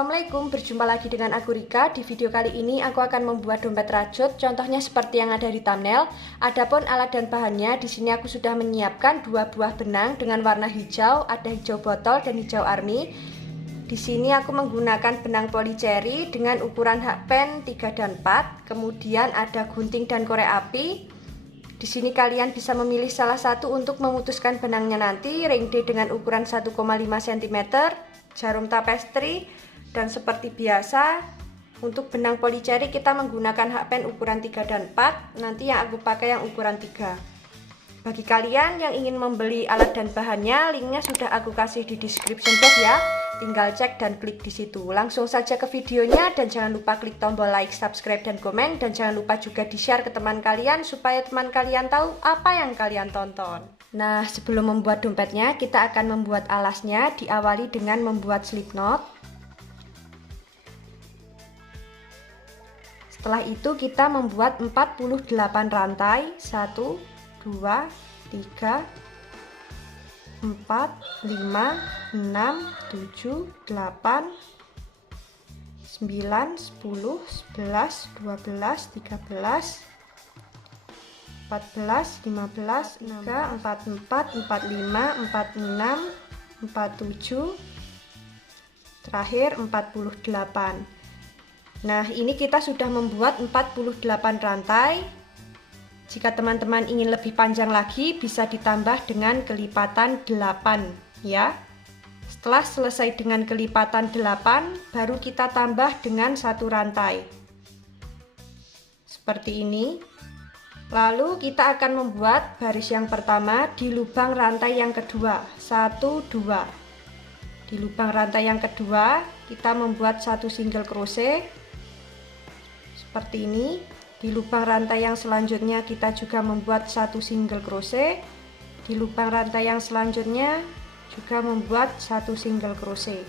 Assalamualaikum, berjumpa lagi dengan aku Rika. Di video kali ini aku akan membuat dompet rajut, contohnya seperti yang ada di thumbnail. Adapun alat dan bahannya, di sini aku sudah menyiapkan 2 buah benang dengan warna hijau, ada hijau botol dan hijau army. Di sini aku menggunakan benang polycherry dengan ukuran hakpen 3 dan 4, kemudian ada gunting dan korek api. Di sini kalian bisa memilih salah satu untuk memutuskan benangnya nanti. Ring D dengan ukuran 1,5 cm, jarum tapestry, dan seperti biasa untuk benang polycherry kita menggunakan hakpen ukuran 3 dan 4. Nanti yang aku pakai yang ukuran 3. Bagi kalian yang ingin membeli alat dan bahannya, linknya sudah aku kasih di description box ya. Tinggal cek dan klik di situ. Langsung saja ke videonya, dan jangan lupa klik tombol like, subscribe, dan komen, dan jangan lupa juga di-share ke teman kalian supaya teman kalian tahu apa yang kalian tonton. Nah, sebelum membuat dompetnya, kita akan membuat alasnya. Diawali dengan membuat slip knot. Setelah itu kita membuat 48 rantai. 1 2 3 4, 5, 6, 7, 8, 9, 10, 11, 12, 13, 14, 15, 16, 44, 45, 46, 47, terakhir 48. Nah, ini kita sudah membuat 48 rantai. Jika teman-teman ingin lebih panjang lagi, bisa ditambah dengan kelipatan 8 ya. Setelah selesai dengan kelipatan 8, baru kita tambah dengan 1 rantai seperti ini. Lalu kita akan membuat baris yang pertama di lubang rantai yang kedua. 1 2. Di lubang rantai yang kedua kita membuat 1 single crochet seperti ini. Di lubang rantai yang selanjutnya kita juga membuat 1 single crochet. Di lubang rantai yang selanjutnya juga membuat 1 single crochet.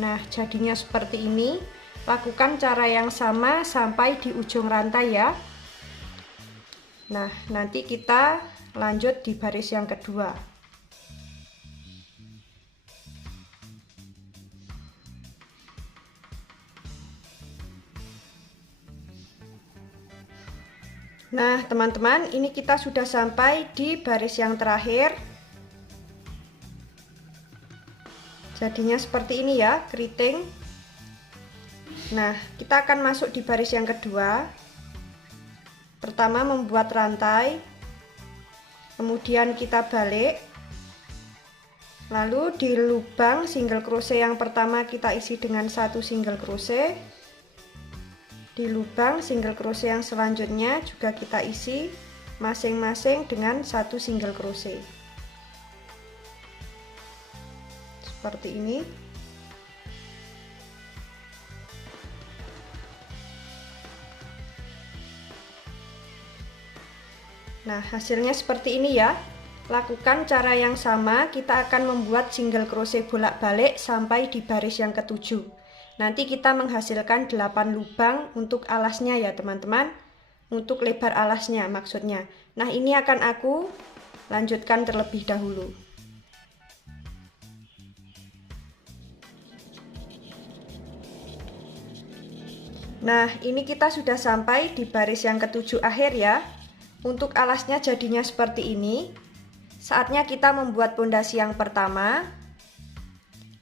Nah, jadinya seperti ini. Lakukan cara yang sama sampai di ujung rantai ya. Nah, nanti kita lanjut di baris yang kedua. Nah, teman-teman, ini kita sudah sampai di baris yang terakhir. Jadinya seperti ini ya, keriting. Nah, kita akan masuk di baris yang kedua. Pertama membuat rantai, kemudian kita balik. Lalu di lubang single crochet yang pertama kita isi dengan 1 single crochet. Di lubang single crochet yang selanjutnya juga kita isi masing-masing dengan 1 single crochet seperti ini. Nah, hasilnya seperti ini ya. Lakukan cara yang sama, kita akan membuat single crochet bolak-balik sampai di baris yang ketujuh. Nanti kita menghasilkan 8 lubang untuk alasnya ya teman-teman. Untuk lebar alasnya maksudnya. Nah, ini akan aku lanjutkan terlebih dahulu. Nah, ini kita sudah sampai di baris yang ketujuh akhir ya. Untuk alasnya jadinya seperti ini. Saatnya kita membuat pondasi yang pertama.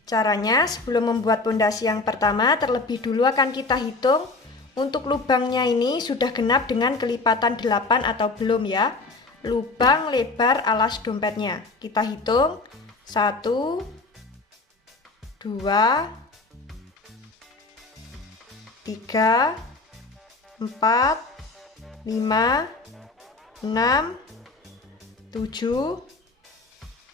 Caranya, sebelum membuat pondasi yang pertama, terlebih dulu akan kita hitung untuk lubangnya ini sudah genap dengan kelipatan 8 atau belum ya. Lubang lebar alas dompetnya. Kita hitung 1 2 3 4 5 6 7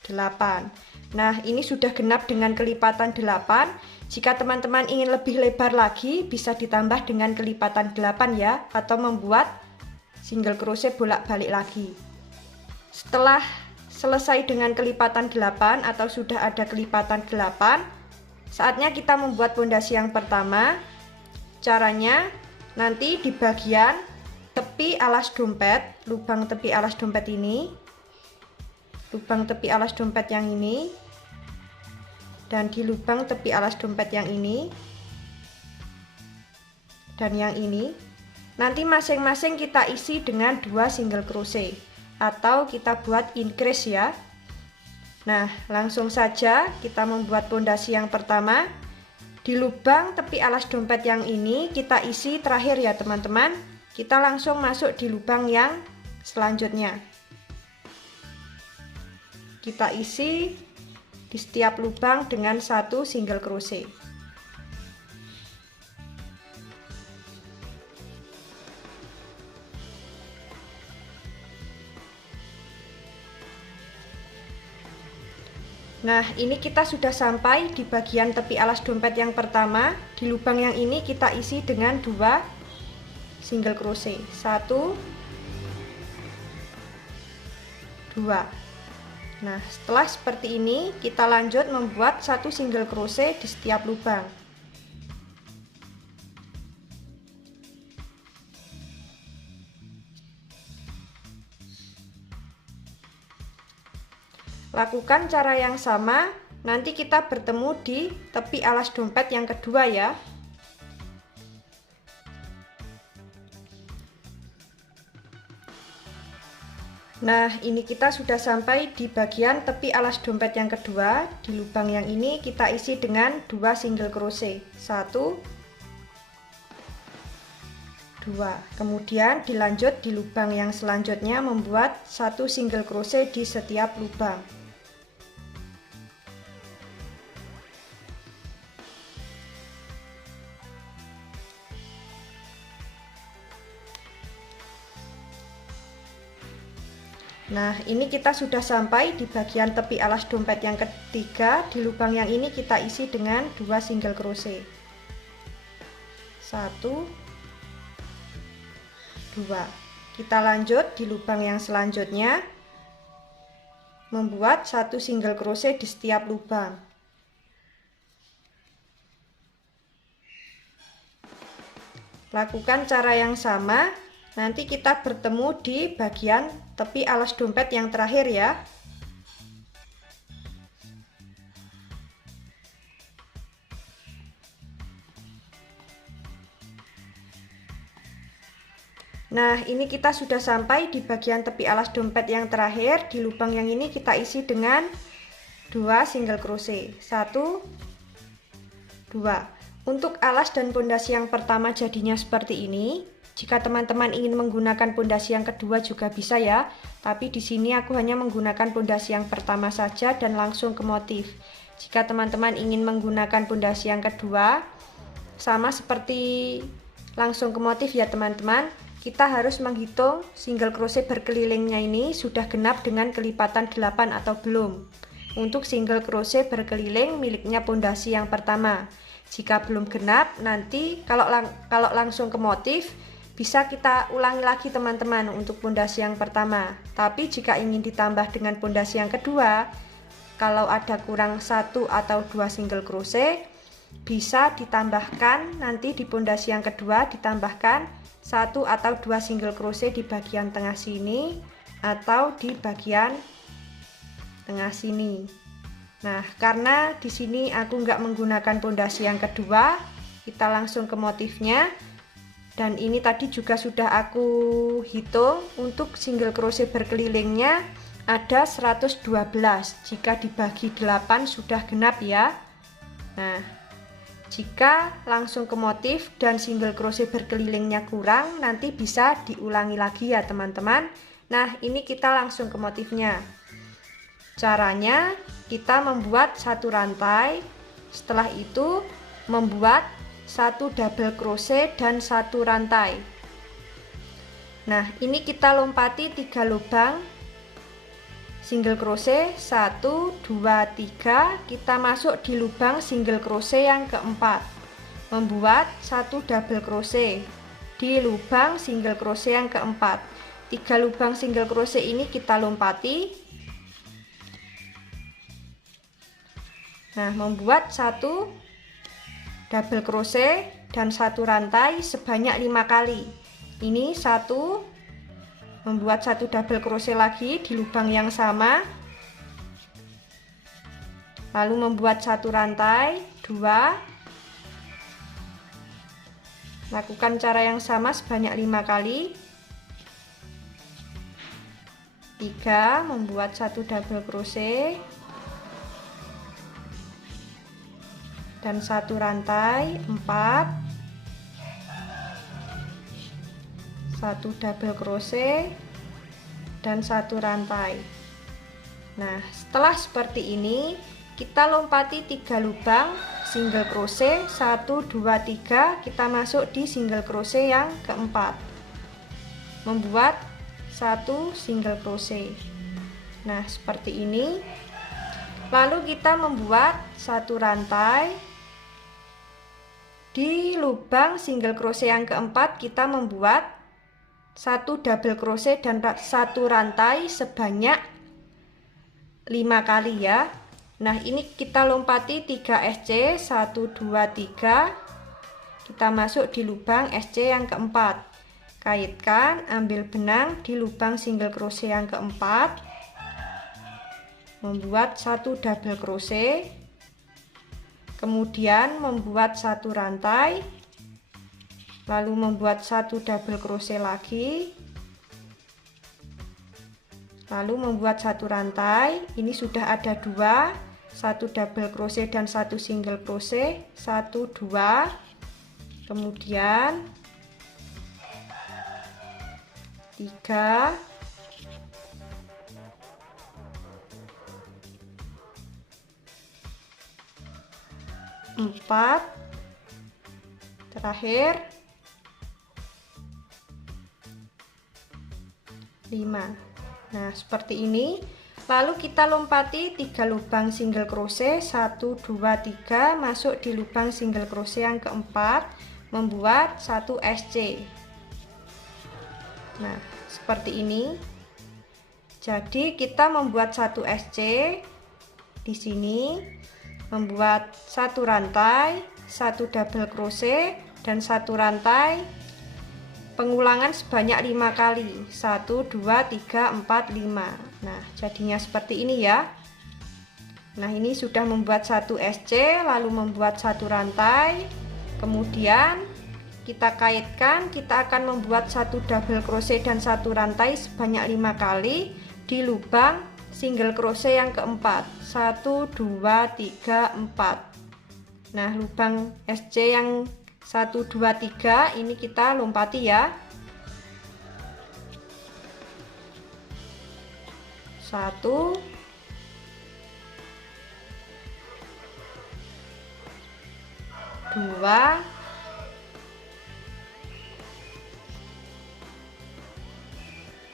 8. Nah, ini sudah genap dengan kelipatan 8. Jika teman-teman ingin lebih lebar lagi, bisa ditambah dengan kelipatan 8 ya, atau membuat single crochet bolak-balik lagi. Setelah selesai dengan kelipatan 8 atau sudah ada kelipatan 8, saatnya kita membuat pondasi yang pertama. Caranya, nanti di bagian tepi alas dompet, lubang tepi alas dompet ini, lubang tepi alas dompet yang ini, dan di lubang tepi alas dompet yang ini dan yang ini. Nanti masing-masing kita isi dengan 2 single crochet atau kita buat increase ya. Nah, langsung saja kita membuat pondasi yang pertama. Di lubang tepi alas dompet yang ini kita isi terakhir ya teman-teman. Kita langsung masuk di lubang yang selanjutnya. Kita isi di setiap lubang dengan 1 single crochet. Nah, ini kita sudah sampai di bagian tepi alas dompet yang pertama. Di lubang yang ini kita isi dengan 2 single crochet. 1, 2. Nah, setelah seperti ini, kita lanjut membuat 1 single crochet di setiap lubang. Lakukan cara yang sama, nanti kita bertemu di tepi alas dompet yang kedua ya. Nah, ini kita sudah sampai di bagian tepi alas dompet yang kedua. Di lubang yang ini kita isi dengan 2 single crochet. 1, 2. Kemudian dilanjut di lubang yang selanjutnya membuat 1 single crochet di setiap lubang. Nah, ini kita sudah sampai di bagian tepi alas dompet yang ketiga. Di lubang yang ini kita isi dengan 2 single crochet. 1, 2. Kita lanjut di lubang yang selanjutnya membuat 1 single crochet di setiap lubang. Lakukan cara yang sama. Nanti kita bertemu di bagian tepi alas dompet yang terakhir ya. Nah, ini kita sudah sampai di bagian tepi alas dompet yang terakhir. Di lubang yang ini kita isi dengan 2 single crochet. 1, 2. Untuk alas dan pondasi yang pertama jadinya seperti ini. Jika teman-teman ingin menggunakan pondasi yang kedua juga bisa ya, tapi di sini aku hanya menggunakan pondasi yang pertama saja dan langsung ke motif. Jika teman-teman ingin menggunakan pondasi yang kedua, sama seperti langsung ke motif ya teman-teman, kita harus menghitung single crochet berkelilingnya ini sudah genap dengan kelipatan 8 atau belum. Untuk single crochet berkeliling miliknya pondasi yang pertama. Jika belum genap, nanti kalau langsung ke motif, bisa kita ulangi lagi teman-teman untuk pondasi yang pertama. Tapi jika ingin ditambah dengan pondasi yang kedua, kalau ada kurang 1 atau 2 single crochet, bisa ditambahkan nanti di pondasi yang kedua ditambahkan 1 atau 2 single crochet di bagian tengah sini atau di bagian tengah sini. Nah, karena di sini aku nggak menggunakan pondasi yang kedua, kita langsung ke motifnya. Dan ini tadi juga sudah aku hitung untuk single crochet berkelilingnya ada 112. Jika dibagi 8 sudah genap ya. Nah, jika langsung ke motif dan single crochet berkelilingnya kurang, nanti bisa diulangi lagi ya teman-teman. Nah, ini kita langsung ke motifnya. Caranya kita membuat 1 rantai, setelah itu membuat 1 double crochet dan 1 rantai. Nah, ini kita lompati 3 lubang single crochet 1, 2, 3. Kita masuk di lubang single crochet yang keempat, membuat 1 double crochet di lubang single crochet yang keempat. 3 lubang single crochet ini kita lompati. Nah, membuat 1 double crochet dan 1 rantai sebanyak 5 kali. Ini 1, membuat 1 double crochet lagi di lubang yang sama, lalu membuat 1 rantai, 2, Lakukan cara yang sama sebanyak 5 kali. 3, membuat 1 double crochet dan 1 rantai. 4, 1 double crochet dan 1 rantai. Nah, setelah seperti ini kita lompati 3 lubang single crochet, 1 2 3, kita masuk di single crochet yang keempat, membuat 1 single crochet. Nah, seperti ini. Lalu kita membuat 1 rantai. Di lubang single crochet yang keempat kita membuat 1 double crochet dan 1 rantai sebanyak 5 kali ya. Nah, ini kita lompati 3 SC, 1 2 3. Kita masuk di lubang SC yang keempat. Kaitkan, ambil benang di lubang single crochet yang keempat, membuat 1 double crochet, kemudian membuat 1 rantai, lalu membuat 1 double crochet lagi, lalu membuat 1 rantai. Ini sudah ada 2, 1 double crochet dan 1 single crochet, 1 2, kemudian 3, 4, terakhir 5. Nah, seperti ini. Lalu kita lompati 3 lubang single crochet, 1 2 3, masuk di lubang single crochet yang keempat, membuat 1 SC. Nah, seperti ini. Jadi kita membuat 1 SC di sini, membuat 1 rantai, 1 double crochet dan 1 rantai. Pengulangan sebanyak 5 kali. 1 2 3 4 5. Nah, jadinya seperti ini ya. Nah, ini sudah membuat 1 SC, lalu membuat 1 rantai. Kemudian kita kaitkan, kita akan membuat 1 double crochet dan 1 rantai sebanyak 5 kali di lubang single crochet yang keempat. 1 2 3 4. Nah, lubang SC yang 1 2 3 ini kita lompati ya. 1 2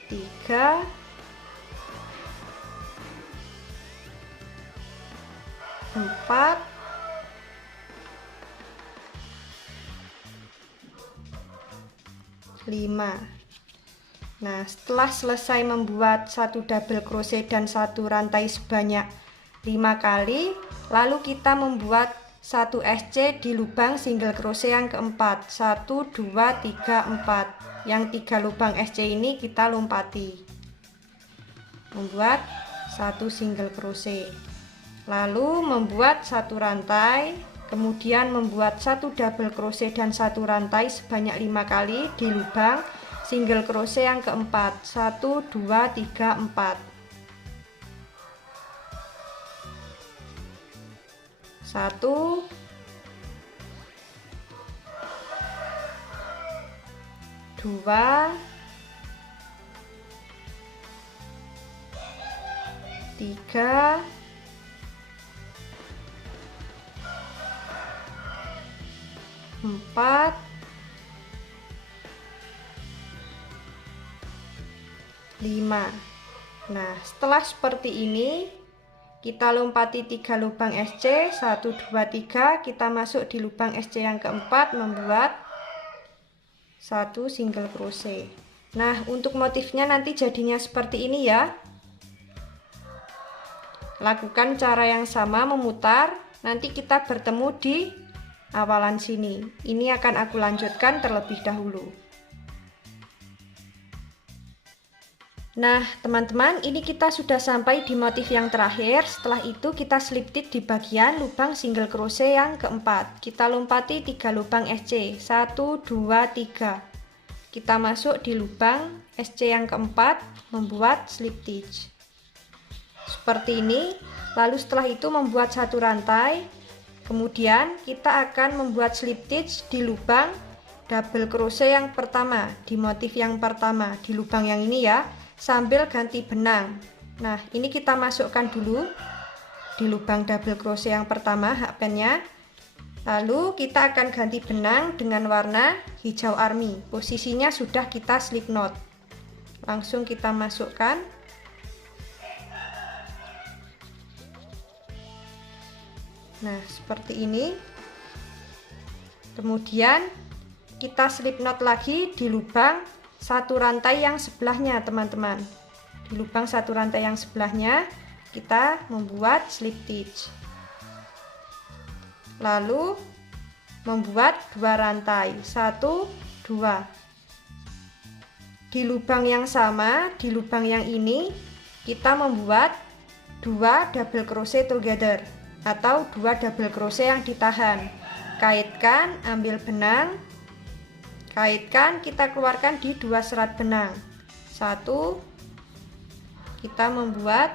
3 4 5. Nah, setelah selesai membuat 1 double crochet dan 1 rantai sebanyak 5 kali, lalu kita membuat 1 SC di lubang single crochet yang keempat. 1 2 3 4. Yang 3 lubang SC ini kita lompati, membuat 1 single crochet, lalu membuat 1 rantai, kemudian membuat 1 double crochet dan 1 rantai sebanyak 5 kali di lubang single crochet yang keempat. 1 2 3 4. 1 2 3 4 5. Nah, setelah seperti ini kita lompati 3 lubang SC, 1 2 3, kita masuk di lubang SC yang keempat, membuat 1 single crochet. Nah, untuk motifnya nanti jadinya seperti ini ya. Lakukan cara yang sama, memutar. Nanti kita bertemu di awalan sini. Ini akan aku lanjutkan terlebih dahulu. Nah, teman-teman, ini kita sudah sampai di motif yang terakhir. Setelah itu kita slip stitch di bagian lubang single crochet yang keempat. Kita lompati 3 lubang SC, 1, 2, 3. Kita masuk di lubang SC yang keempat, membuat slip stitch seperti ini. Lalu setelah itu membuat satu rantai. Kemudian kita akan membuat slip stitch di lubang double crochet yang pertama, di motif yang pertama, di lubang yang ini ya, sambil ganti benang. Nah, ini kita masukkan dulu di lubang double crochet yang pertama hakpennya. Lalu kita akan ganti benang dengan warna hijau army. Posisinya sudah kita slip knot. Langsung kita masukkan. Nah, seperti ini. Kemudian kita slip knot lagi di lubang satu rantai yang sebelahnya, teman-teman. Di lubang satu rantai yang sebelahnya kita membuat slip stitch. Lalu membuat 2 rantai, 1, 2. Di lubang yang sama, di lubang yang ini kita membuat 2 double crochet together atau 2 double crochet yang ditahan. Kaitkan, ambil benang, kaitkan, kita keluarkan di 2 serat benang. 1, kita membuat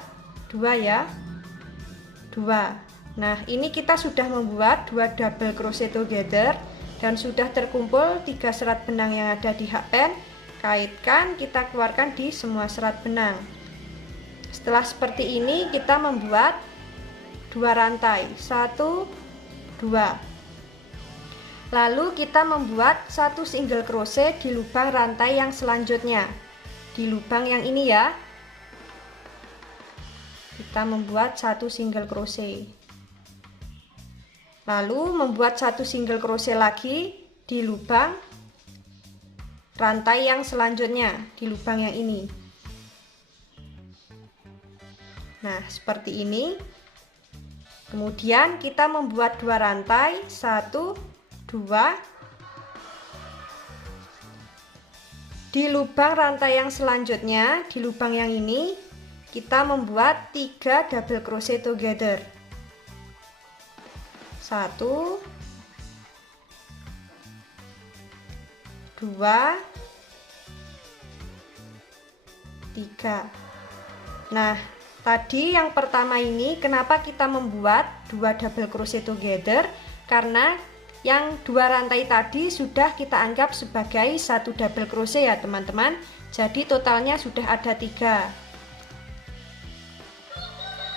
2 ya, 2. Nah, ini kita sudah membuat 2 double crochet together dan sudah terkumpul 3 serat benang yang ada di hakpen. Kaitkan, kita keluarkan di semua serat benang. Setelah seperti ini kita membuat 2 rantai, 1, 2. Lalu kita membuat 1 single crochet di lubang rantai yang selanjutnya, di lubang yang ini ya. Kita membuat 1 single crochet. Lalu membuat 1 single crochet lagi di lubang rantai yang selanjutnya, di lubang yang ini. Nah, seperti ini. Kemudian kita membuat 2 rantai, 1, 2. Di lubang rantai yang selanjutnya, di lubang yang ini, kita membuat 3 double crochet together. 1, 2, 3. Nah, tadi yang pertama ini kenapa kita membuat 2 double crochet together? Karena yang 2 rantai tadi sudah kita anggap sebagai 1 double crochet ya, teman-teman. Jadi totalnya sudah ada 3.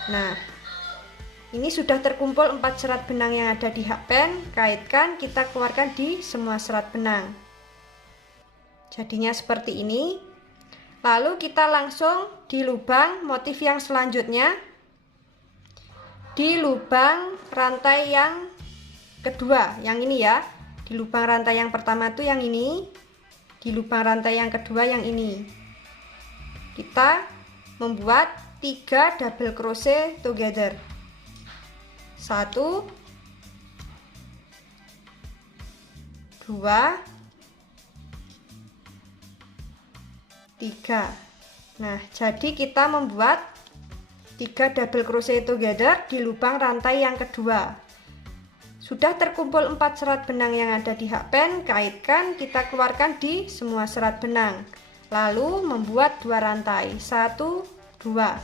Nah, ini sudah terkumpul 4 serat benang yang ada di hakpen. Kaitkan, kita keluarkan di semua serat benang. Jadinya seperti ini. Lalu kita langsung di lubang motif yang selanjutnya, di lubang rantai yang kedua, yang ini ya. Di lubang rantai yang pertama tuh yang ini, di lubang rantai yang kedua yang ini. Kita membuat 3 double crochet together. 1, 2, 3. Nah, jadi kita membuat 3 double crochet together di lubang rantai yang kedua. Sudah terkumpul 4 serat benang yang ada di hakpen. Kaitkan, kita keluarkan di semua serat benang. Lalu membuat 2 rantai, 1, 2.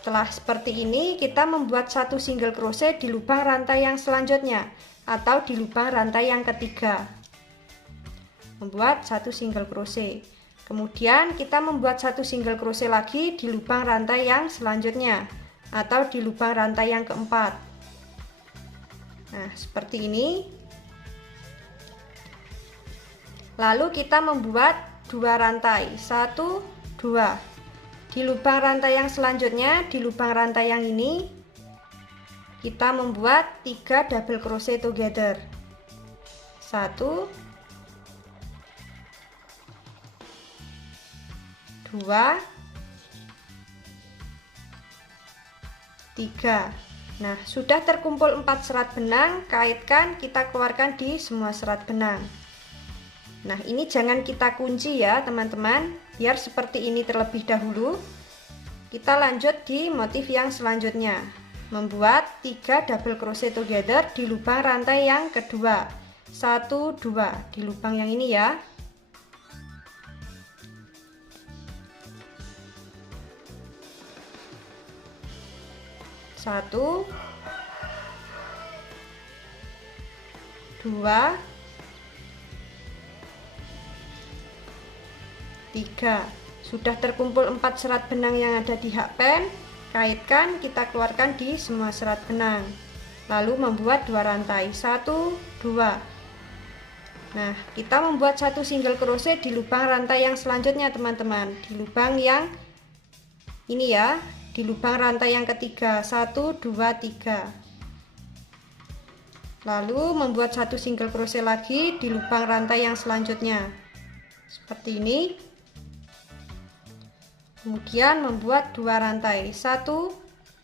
Setelah seperti ini kita membuat 1 single crochet di lubang rantai yang selanjutnya atau di lubang rantai yang ketiga. Membuat 1 single crochet. Kemudian kita membuat 1 single crochet lagi di lubang rantai yang selanjutnya atau di lubang rantai yang keempat. Nah, seperti ini. Lalu kita membuat 2 rantai, 1, 2. Di lubang rantai yang selanjutnya, di lubang rantai yang ini, kita membuat 3 double crochet together. 1, 2, 3. Nah, sudah terkumpul 4 serat benang. Kaitkan, kita keluarkan di semua serat benang. Nah, ini jangan kita kunci ya, teman-teman. biar seperti ini terlebih dahulu. Kita lanjut di motif yang selanjutnya, membuat 3 double crochet together di lubang rantai yang kedua. 1 2 di lubang yang ini ya. Satu, 2, 3. Sudah terkumpul 4 serat benang yang ada di hakpen, kaitkan, kita keluarkan di semua serat benang, lalu membuat 2 rantai. 1 2. Nah, kita membuat 1 single crochet di lubang rantai yang selanjutnya teman-teman, di lubang yang ini ya, di lubang rantai yang ketiga. 1 2 3. Lalu membuat 1 single crochet lagi di lubang rantai yang selanjutnya seperti ini. Kemudian membuat 2 rantai. 1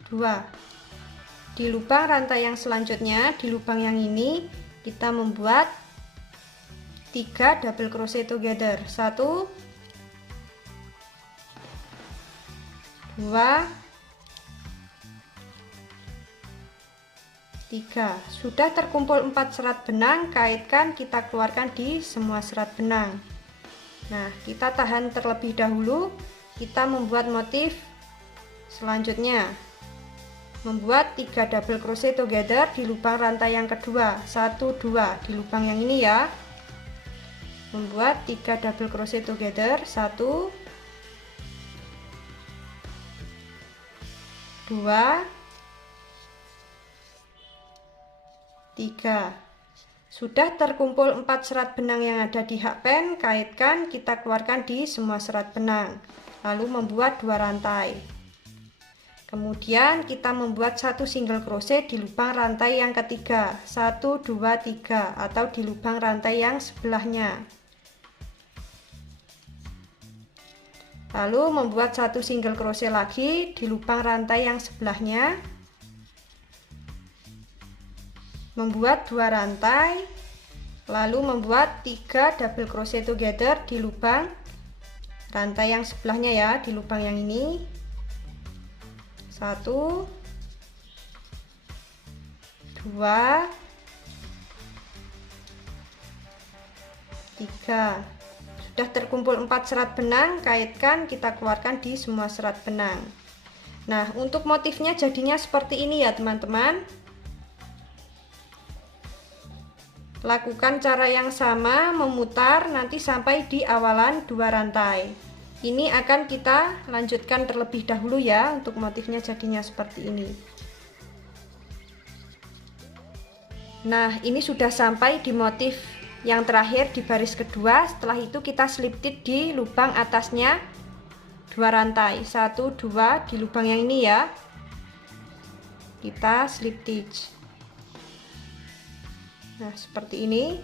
2. Di lubang rantai yang selanjutnya, di lubang yang ini kita membuat 3 double crochet together. 1 2 3. Sudah terkumpul 4 serat benang, kaitkan, kita keluarkan di semua serat benang. Nah, kita tahan terlebih dahulu. Kita membuat motif selanjutnya, membuat 3 double crochet together di lubang rantai yang kedua. 1 2 di lubang yang ini ya. Membuat 3 double crochet together. 1 2 3. Sudah terkumpul 4 serat benang yang ada di hakpen, kaitkan, kita keluarkan di semua serat benang, lalu membuat 2 rantai. Kemudian kita membuat 1 single crochet di lubang rantai yang ketiga. 1 2 3, atau di lubang rantai yang sebelahnya. Lalu membuat 1 single crochet lagi di lubang rantai yang sebelahnya. Membuat 2 rantai, lalu membuat 3 double crochet together di lubang rantai yang sebelahnya ya, di lubang yang ini. 1 2 3. Sudah terkumpul 4 serat benang, kaitkan, kita keluarkan di semua serat benang. Nah, untuk motifnya jadinya seperti ini ya teman-teman. Lakukan cara yang sama, memutar nanti sampai di awalan 2 rantai. Ini akan kita lanjutkan terlebih dahulu ya, untuk motifnya jadinya seperti ini. Nah, ini sudah sampai di motif yang terakhir di baris kedua. Setelah itu kita slip stitch di lubang atasnya 2 rantai. 1 2 di lubang yang ini ya. Kita slip stitch. Nah, seperti ini.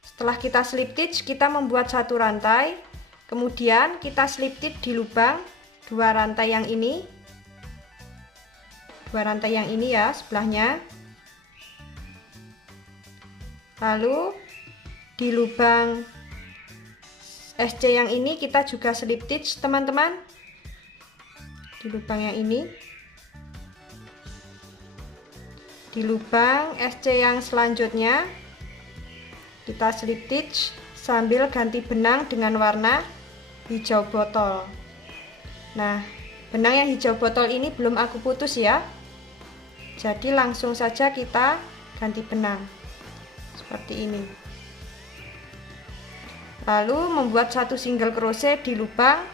Setelah kita slip stitch, kita membuat 1 rantai. Kemudian kita slip stitch di lubang 2 rantai yang ini. 2 rantai yang ini ya, sebelahnya. Lalu di lubang SC yang ini kita juga slip stitch teman-teman. Di lubang yang ini. Di lubang SC yang selanjutnya kita slip stitch sambil ganti benang dengan warna hijau botol. Nah, benang yang hijau botol ini belum aku putus ya, jadi langsung saja kita ganti benang seperti ini. Lalu membuat 1 single crochet di lubang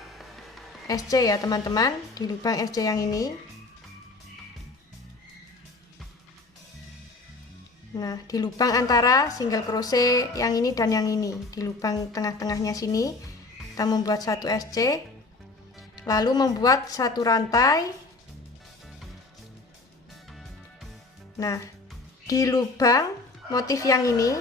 SC ya teman-teman, di lubang SC yang ini. Nah, di lubang antara single crochet yang ini dan yang ini, di lubang tengah-tengahnya sini kita membuat 1 SC, lalu membuat 1 rantai. Nah, di lubang motif yang ini,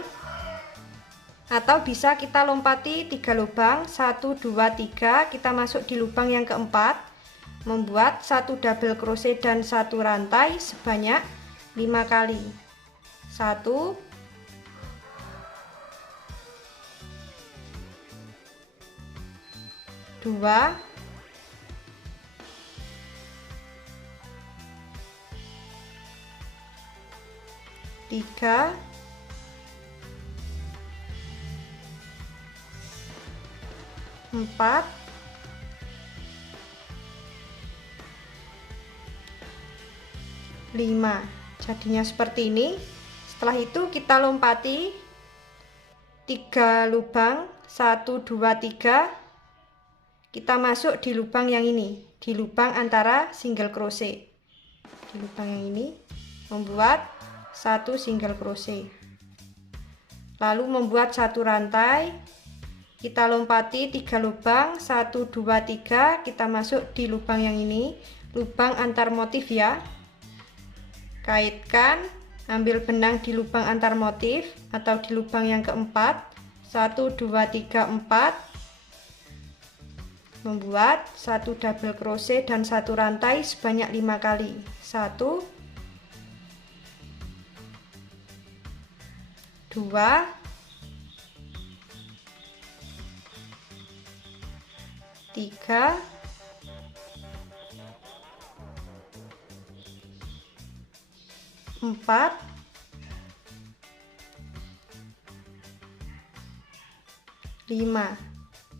atau bisa kita lompati 3 lubang, 1 2 3, kita masuk di lubang yang keempat, membuat 1 double crochet dan 1 rantai sebanyak 5 kali. 1 2, 3, 4, 5. Jadinya seperti ini. Setelah itu kita lompati 3 lubang, 1 2 3. Kita masuk di lubang yang ini, di lubang antara single crochet. Di lubang yang ini membuat 1 single crochet. Lalu membuat 1 rantai. Kita lompati 3 lubang, 1 2 3. Kita masuk di lubang yang ini, lubang antar motif ya. Kaitkan, ambil benang di lubang antar motif atau di lubang yang keempat. 1 2 3 4. Membuat 1 double crochet dan 1 rantai sebanyak 5 kali. 1 2 3 4 5.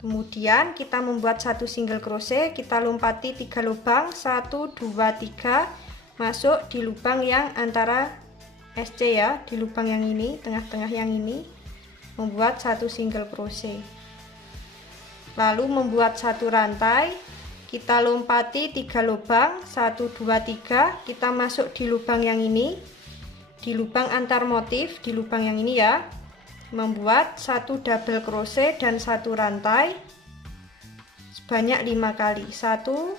Kemudian kita membuat 1 single crochet, kita lompati 3 lubang, 1 2 3, masuk di lubang yang antara SC ya, di lubang yang ini, tengah-tengah yang ini, membuat 1 single crochet. Lalu membuat 1 rantai, kita lompati 3 lubang, 1 2 3, kita masuk di lubang yang ini, di lubang antar motif, di lubang yang ini ya, membuat 1 double crochet dan 1 rantai sebanyak 5 kali. 1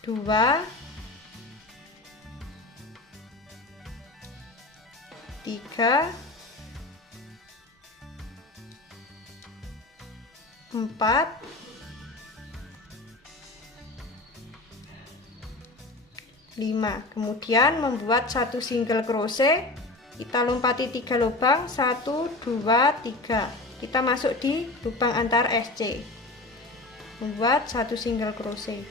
2 3 4 5. Kemudian membuat 1 single crochet, kita lompati 3 lubang, 1 2 3, kita masuk di lubang antar SC, membuat 1 single crochet.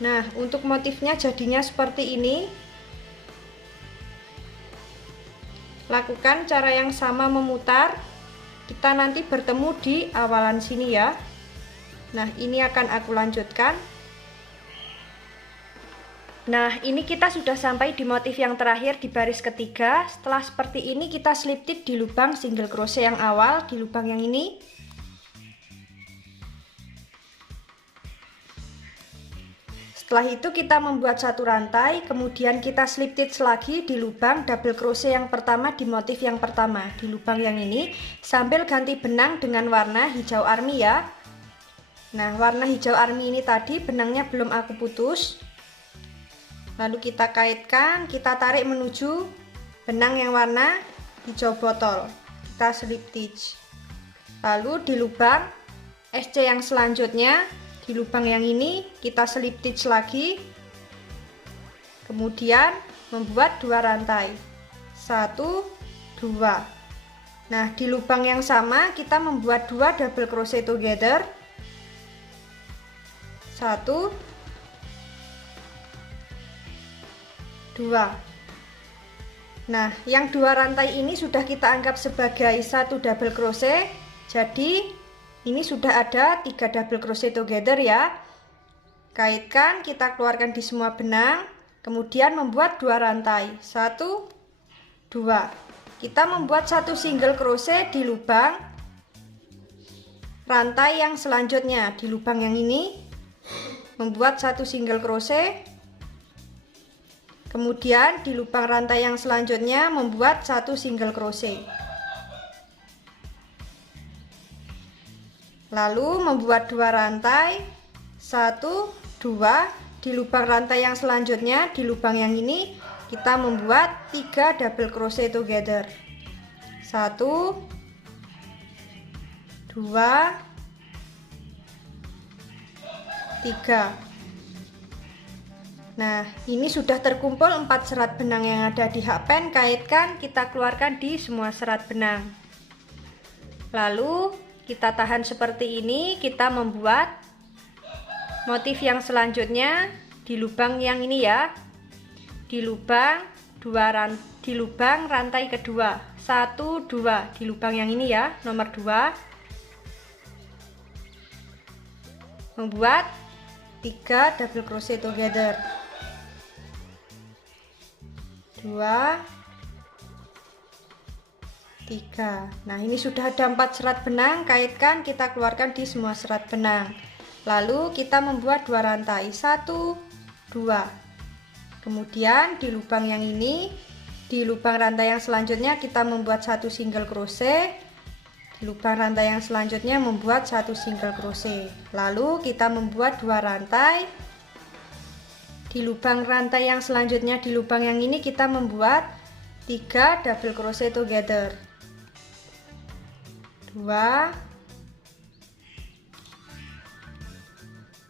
Nah, untuk motifnya jadinya seperti ini. Lakukan cara yang sama memutar, kita nanti bertemu di awalan sini ya. Nah, ini akan aku lanjutkan. Nah, ini kita sudah sampai di motif yang terakhir di baris ketiga. Setelah seperti ini kita slip stitch di lubang single crochet yang awal, di lubang yang ini. Setelah itu kita membuat 1 rantai, kemudian kita slip stitch lagi di lubang double crochet yang pertama di motif yang pertama, di lubang yang ini, sambil ganti benang dengan warna hijau army ya. Nah, warna hijau army ini tadi benangnya belum aku putus. Lalu kita kaitkan, kita tarik menuju benang yang warna hijau botol, kita slip stitch. Lalu di lubang SC yang selanjutnya, di lubang yang ini kita slip stitch lagi, kemudian membuat 2 rantai, 1 2. Nah, di lubang yang sama kita membuat 2 double crochet together, 1 2. Nah, yang 2 rantai ini sudah kita anggap sebagai 1 double crochet. Jadi ini sudah ada 3 double crochet together ya. Kaitkan, kita keluarkan di semua benang, kemudian membuat 2 rantai, 1 2. Kita membuat 1 single crochet di lubang rantai yang selanjutnya, di lubang yang ini membuat 1 single crochet. Kemudian di lubang rantai yang selanjutnya membuat 1 single crochet. Lalu membuat 2 rantai, 1 2. Di lubang rantai yang selanjutnya, di lubang yang ini kita membuat 3 double crochet together, 1 2 3. Nah, ini sudah terkumpul 4 serat benang yang ada di hakpen. Kaitkan, kita keluarkan di semua serat benang. Lalu kita tahan seperti ini. Kita membuat motif yang selanjutnya di lubang yang ini ya. Di lubang rantai kedua. 1, 2 di lubang yang ini ya, nomor 2. Membuat 3 double crochet together. 2, 3. Nah, ini sudah ada 4 serat benang. Kaitkan, kita keluarkan di semua serat benang. Lalu kita membuat 2 rantai, 1, 2. Kemudian di lubang yang ini, di lubang rantai yang selanjutnya kita membuat 1 single crochet. Di lubang rantai yang selanjutnya membuat 1 single crochet. Lalu kita membuat 2 rantai. Di lubang rantai yang selanjutnya, di lubang yang ini kita membuat 3 double crochet together. 2,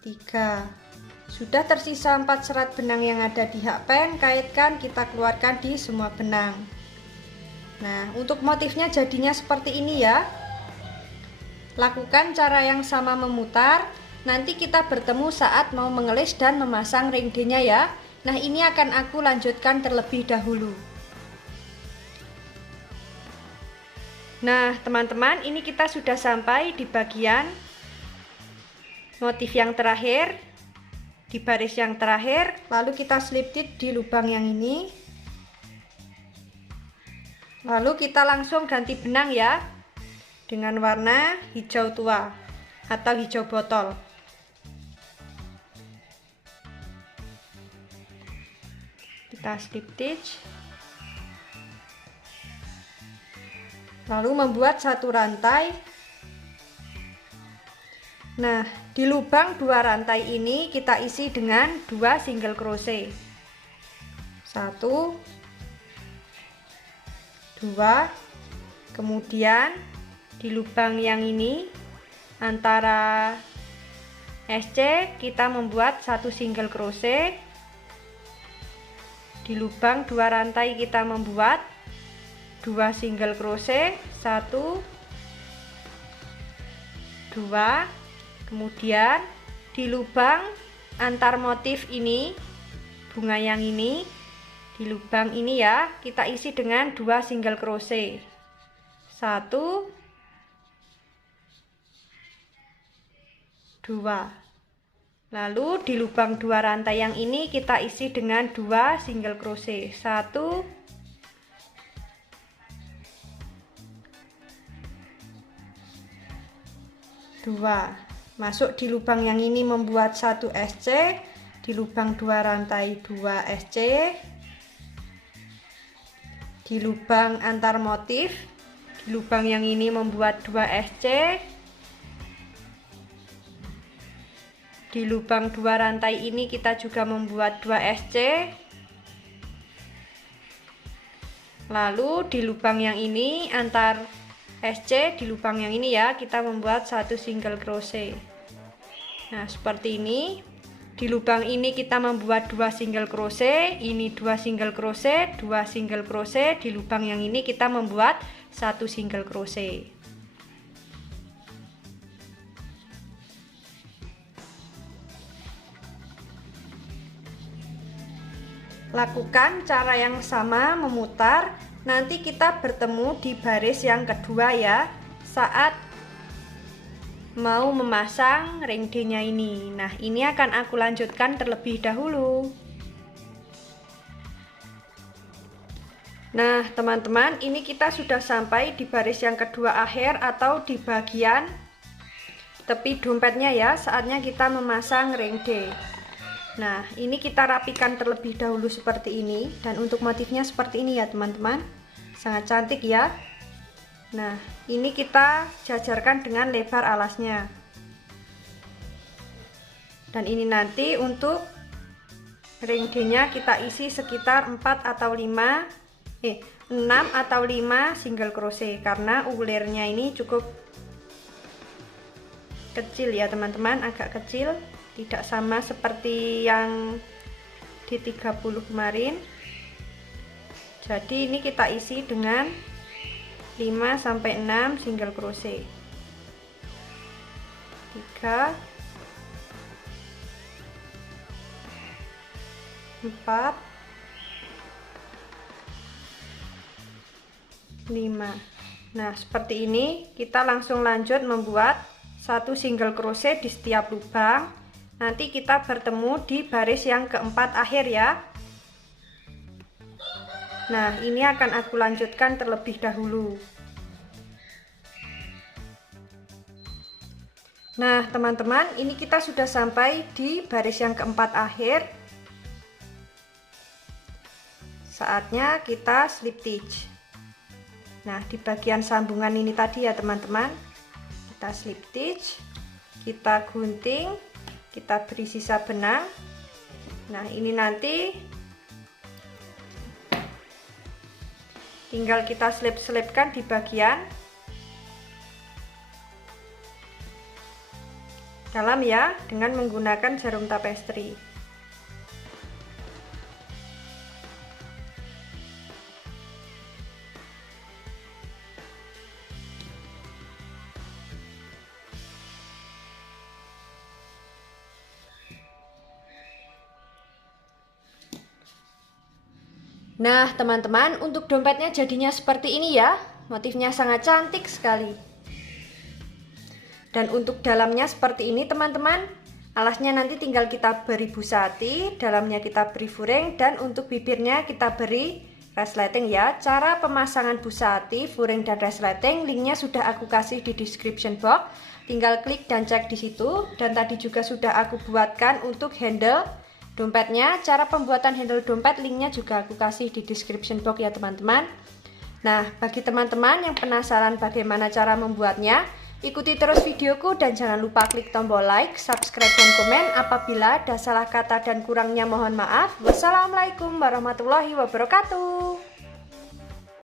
3. Sudah tersisa 4 serat benang yang ada di hakpen. Kaitkan, kita keluarkan di semua benang. Nah, untuk motifnya jadinya seperti ini ya. Lakukan cara yang sama memutar. Nanti kita bertemu saat mau mengelis dan memasang ring D-nya ya. Nah, ini akan aku lanjutkan terlebih dahulu. Nah, teman-teman, ini kita sudah sampai di bagian motif yang terakhir, di baris yang terakhir. Lalu kita slip stitch di lubang yang ini. Lalu kita langsung ganti benang ya, dengan warna hijau tua atau hijau botol. Kita slip stitch, lalu membuat 1 rantai. Nah, di lubang 2 rantai ini kita isi dengan 2 single crochet. 1, 2. Kemudian di lubang yang ini antara SC kita membuat 1 single crochet. Di lubang 2 rantai kita membuat 2 single crochet, 1, 2. Kemudian di lubang antar motif ini, bunga yang ini, di lubang ini ya, kita isi dengan 2 single crochet. 1, 2. Lalu di lubang 2 rantai yang ini kita isi dengan 2 single crochet. 1, 2. Masuk di lubang yang ini membuat 1 SC. Di lubang 2 rantai 2 SC. Di lubang antar motif, di lubang yang ini membuat 2 SC. Di lubang 2 rantai ini kita juga membuat 2 SC. Lalu di lubang yang ini antar SC, di lubang yang ini ya, kita membuat 1 single crochet. Nah, seperti ini. Di lubang ini kita membuat 2 single crochet, ini 2 single crochet, 2 single crochet. Di lubang yang ini kita membuat 1 single crochet. Lakukan cara yang sama memutar. Nanti kita bertemu di baris yang kedua ya, saat mau memasang ring D-nya ini. Nah, ini akan aku lanjutkan terlebih dahulu. Nah, teman-teman, ini kita sudah sampai di baris yang kedua akhir atau di bagian tepi dompetnya ya. Saatnya kita memasang ring D. Nah, ini kita rapikan terlebih dahulu seperti ini. Dan untuk motifnya seperti ini ya teman-teman. Sangat cantik ya. Nah, ini kita jajarkan dengan lebar alasnya. Dan ini nanti untuk ring D-nya kita isi sekitar 6 atau 5 single crochet. Karena ulirnya ini cukup kecil ya teman-teman, agak kecil. Tidak sama seperti yang di 30 kemarin. Jadi ini kita isi dengan 5 sampai 6 single crochet. 3 4 5. Nah, seperti ini kita langsung lanjut membuat 1 single crochet di setiap lubang. Nanti kita bertemu di baris yang keempat akhir ya. Nah, ini akan aku lanjutkan terlebih dahulu. Nah, teman-teman, ini kita sudah sampai di baris yang keempat akhir. Saatnya kita slip stitch. Nah, di bagian sambungan ini tadi ya teman-teman, kita slip stitch, kita gunting, kita beri sisa benang. Nah, ini nanti tinggal kita selip-selipkan di bagian dalam ya, dengan menggunakan jarum tapestri. Nah, teman-teman, untuk dompetnya jadinya seperti ini ya. Motifnya sangat cantik sekali. Dan untuk dalamnya seperti ini, teman-teman. Alasnya nanti tinggal kita beri busati, dalamnya kita beri furing, dan untuk bibirnya kita beri resleting ya. Cara pemasangan busati, furing, dan resleting linknya sudah aku kasih di description box. Tinggal klik dan cek di situ. Dan tadi juga sudah aku buatkan untuk handle dompetnya. Cara pembuatan handle dompet linknya juga aku kasih di description box ya teman-teman. Nah, bagi teman-teman yang penasaran bagaimana cara membuatnya, ikuti terus videoku dan jangan lupa klik tombol like, subscribe, dan komen. Apabila ada salah kata dan kurangnya mohon maaf. Wassalamualaikum warahmatullahi wabarakatuh.